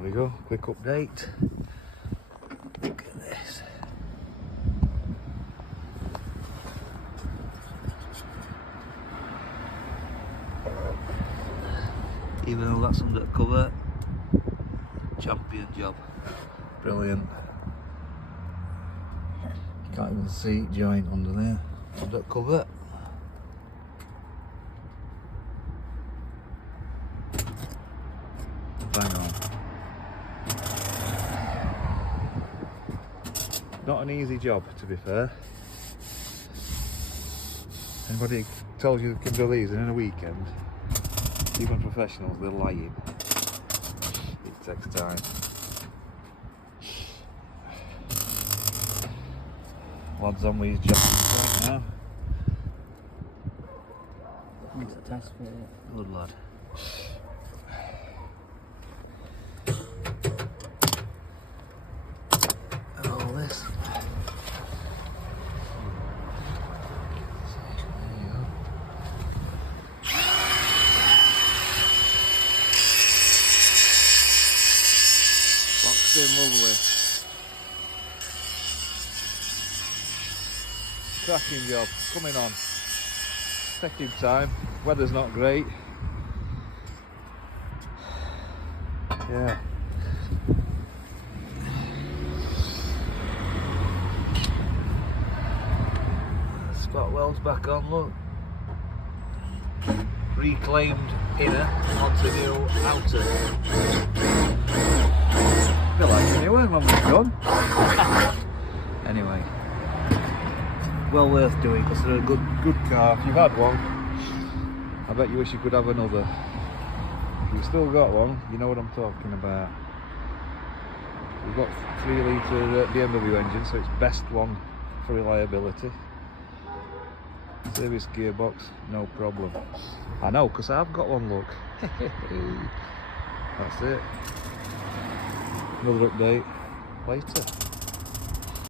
Here we go, quick update. Look at this. Even though that's under cover, champion job. Brilliant. You can't even see joint under there. Under cover. Bang on. Not an easy job, to be fair. Anybody tells you they can do these in a weekend, even professionals, they're lying. It takes time. Lads on with his job right now. It's a test for it. Good lad. And all this. There you go. Boxed in lovely. Cracking job, coming on. Taking time, weather's not great. Yeah. Spot welds back on, look. Reclaimed inner onto new outer. Feel like a new one when we're done. Anyway. Well worth doing because they're a good car. If you've had one, I bet you wish you could have another. If you've still got one, you know what I'm talking about. We've got 3 litre BMW engine, so it's best one for reliability. Service gearbox, no problem. I know, because I've got one, look. That's it. Another update later.